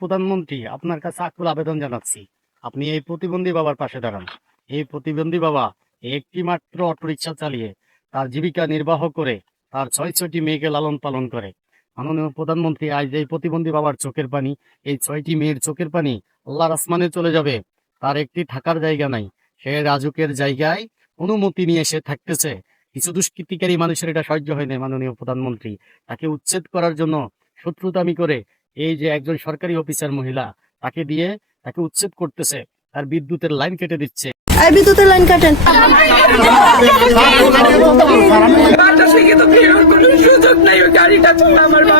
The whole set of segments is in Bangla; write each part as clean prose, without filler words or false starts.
প্রধানমন্ত্রী, আপনার কাছে আকুল আবেদন জানাচ্ছি, আপনি এই প্রতিবন্ধী বাবার পাশে দাঁড়ান। এই প্রতিবন্ধী বাবা একটি মাত্র অটোরিকশা চালিয়ে তার জীবিকা নির্বাহ করে তার ৬টি মেয়েকে লালন পালন করে। মাননীয় প্রধানমন্ত্রী, আজ এই প্রতিবন্ধী বাবার চোখের পানি, এই ৬টি মেয়ের চোখের পানি আল্লাহর আসমানে চলে যাবে। তার একটি থাকার জায়গা নাই, সে রাজুকের জায়গায় অনুমতি নিয়ে সে থাকতেছে। কিছু দুষ্কৃতিকারী মানুষের এটা সহ্য হয় না। মাননীয় প্রধানমন্ত্রী, তাকে উচ্ছেদ করার জন্য শত্রুতামি করে এই যে একজন সরকারি অফিসার মহিলা, তাকে দিয়ে তাকে উচ্ছেদ করতেছে, তার বিদ্যুতের লাইন কেটে দিচ্ছে। বিদ্যুতের লাইন কাটেন।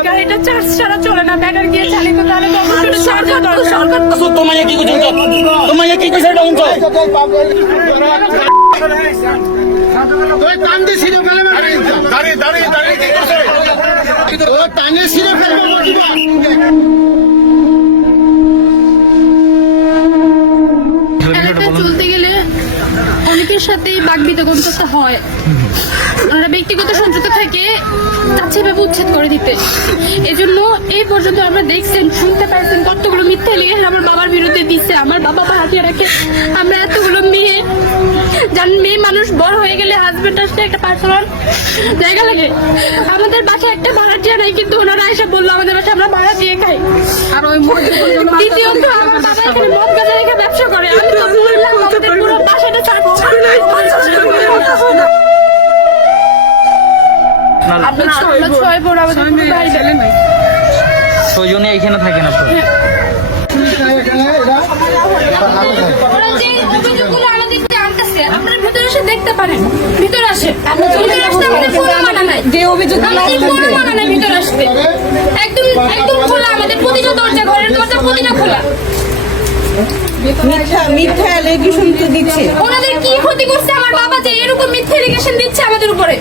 গাড়িটা চার্জ ছাড়া চলে না, ব্যাটারি দিয়ে চালিত। তাহলে তোমায় কি কইছো? তোমায় কি কইছো? এটা উনছো তুই কান্দি ছিড়ে ফেলে মারি। দাঁড়িয়ে দাঁড়িয়ে দাঁড়িয়ে কি করছ? ও টানে ছিড়ে ফেলবে মজিবা। চলতে গেলে অনেকের সাথে বাকবিতণ্ডা হয়, ওরা ব্যক্তিগত শত্রুতা থেকে চাচ্ছে ভেবে উচ্ছেদ করে দিতে। এজন্য এই পর্যন্ত আমরা দেখছেন, শুনতে পারছেন কতগুলো মিথ্যা নিয়ে আমার বাবার বিরুদ্ধে দিচ্ছে। আমার বাবা হাতিয়ে রাখে। আমরা এতগুলো মেয়ে, জানেন, মেয়ে মানুষ বড় হয়ে গেলে হাজবেন্ড আসতে একটা পার্সোনাল জায়গা লাগে। আমাদের বাসায় একটা ভাড়াটিয়া নাই, কিন্তু ওনারা এসে বললো আমাদের বাসায় আমরা ভাড়া দিয়ে খাই। আর ওই দ্বিতীয়ত আমার বাবা এখানে মদ গাঁজা রেখে ব্যবসা করে। আমি তো বললাম আমাদের পুরো বাসাটা ছাড়বো। আমরা 6 বোন, আমাদের কোনো ভাই বোন নাই। 6 জনই এখানে থাকেন আপনারা? ওরা যে অভিযোগগুলো আমাদেরকে আনতেছে, আপনারা ভিতরে এসে দেখতে পারেন। ভিতরে আসে, ভিতরে আসতে আমাদের কোনো মানা নাই। যে অভিযোগগুলো আমাদের কোনো মানা নাই ভিতরে আসতে। একদম একদম খোলা, আমাদের প্রতিটা দরজা, ঘরের দরজা প্রতিটা খোলা। মিথ্যা অ্যালিগেশন তো দিচ্ছে। ওনাদের কি ক্ষতি করছে আমার বাবা যে এরকম মিথ্যা অ্যালিগেশন দিচ্ছে আমাদের উপরে?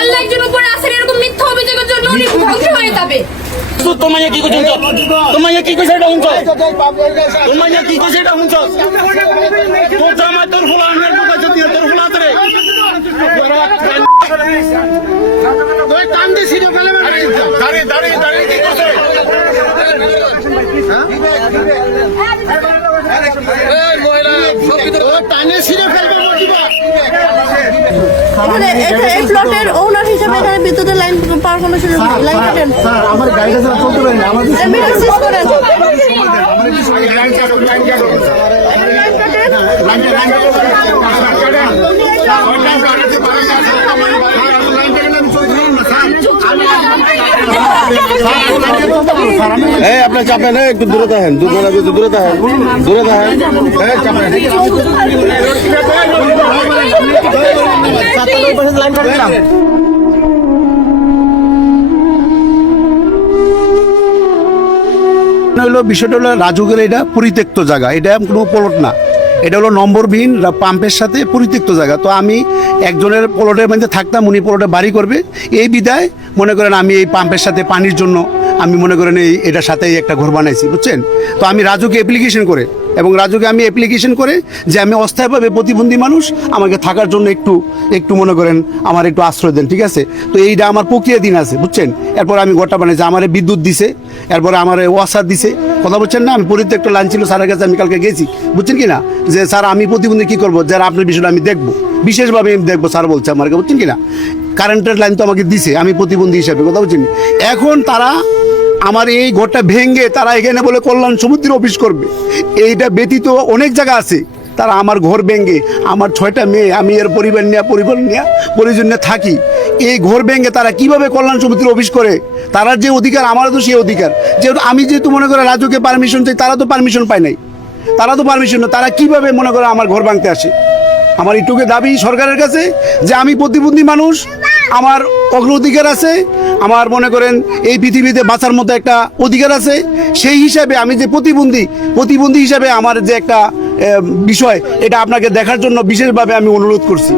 আল্লাহ একজন উপরে আছেন, এরকম মিথ্যা অভিযোগের জন্য উনি ধ্বংস হয়ে যাবে। তোমায় কি কইছো? তোমায় কি কইছো? এটা উনছো তোমায় কি কইছো? এটা উনছো তোর জামাই তোর ফুলানের বুকাছে দিয়ে তোর ফুলাতরে তুই কান্দি ছিড়ে ফেলে মারি। দাঁড়িয়ে দাঁড়িয়ে দাঁড়িয়ে কি করছ? এই মহিলা সব ভিতরে ও টানে ছিড়ে ফেলবে মজিবা। এখানে এই প্লটের ওনার হিসেবে এখানে বিদ্যুতের লাইন পাওয়ার কোনো সুযোগ নেই। লাইন কাটেন স্যার, আমার গাড়িটা ছাড়া চলতে পারি না। আমার মিটার সিজ করেন। আপনার চাপেন, একটু দূরে থাকেন, দূরে থাকেন, দূরে থাকেন। বিষয়টা হলো রাজুকের এটা পরিত্যক্ত জায়গা, এটা কোনো প্লট না, এটা হলো নম্বরবিহীন পাম্পের সাথে পরিত্যক্ত জায়গা। তো আমি একজনের প্লটের মধ্যে থাকতাম, উনি প্লটে বাড়ি করবে, এই বিদায় মনে করেন আমি এই পাম্পের সাথে পানির জন্য আমি মনে করেন এটার সাথেই একটা ঘর বানাইছি, বুঝছেন। তো আমি রাজুকে অ্যাপ্লিকেশন করে যে আমি অস্থায়ীভাবে প্রতিবন্ধী মানুষ, আমাকে থাকার জন্য একটু মনে করেন আমার একটু আশ্রয় দেন, ঠিক আছে। তো এইটা আমার প্রক্রিয়া দিন আছে, বুঝছেন। এরপর আমি ঘরটা বানাইছি, আমার বিদ্যুৎ দিছে, এরপরে আমার ওয়াসার দিছে, কথা বলছেন না। আমি পরিত্যক্ত লাইন ছিল স্যারের কাছে, আমি কালকে গেছি, বুঝছেন কি না, যে স্যার আমি প্রতিবন্ধী কী করবো, যারা আপনার বিষয়টা আমি দেখবো, বিশেষভাবে আমি দেখবো স্যার বলছে আমাকে, বুঝছেন কি না। কারেন্টের লাইন তো আমাকে দিছে, আমি প্রতিবন্ধী হিসাবে, কথা বলছেন। এখন তারা আমার এই ঘরটা ভেঙে তারা এখানে বলে কল্যাণ সমুদ্রের অফিস করবে। এইটা ব্যতীত অনেক জায়গা আছে, তারা আমার ঘর ভেঙে, আমার 6টা মেয়ে, আমি এর পরিজন নিয়ে থাকি, এই ঘর ভেঙে তারা কিভাবে কল্যাণ সমুদ্রের অফিস করে? তারা যে অধিকার, আমারও তো সেই অধিকার। যেহেতু মনে করে রাজুকে পারমিশন চাই, তারা তো পারমিশন পায় নাই, তারা কিভাবে মনে করে আমার ঘর ভাঙতে আসে? আমার এইটুকু দাবি সরকারের কাছে যে আমি প্রতিবন্ধী মানুষ, আমার অগ্রাধিকার আছে, আমার মনে করেন এই পৃথিবীতে বাঁচার মতো একটা অধিকার আছে। সেই হিসাবে আমি যে প্রতিবন্ধী হিসাবে আমার যে একটা বিষয়, এটা আপনাকে দেখার জন্য বিশেষভাবে আমি অনুরোধ করছি।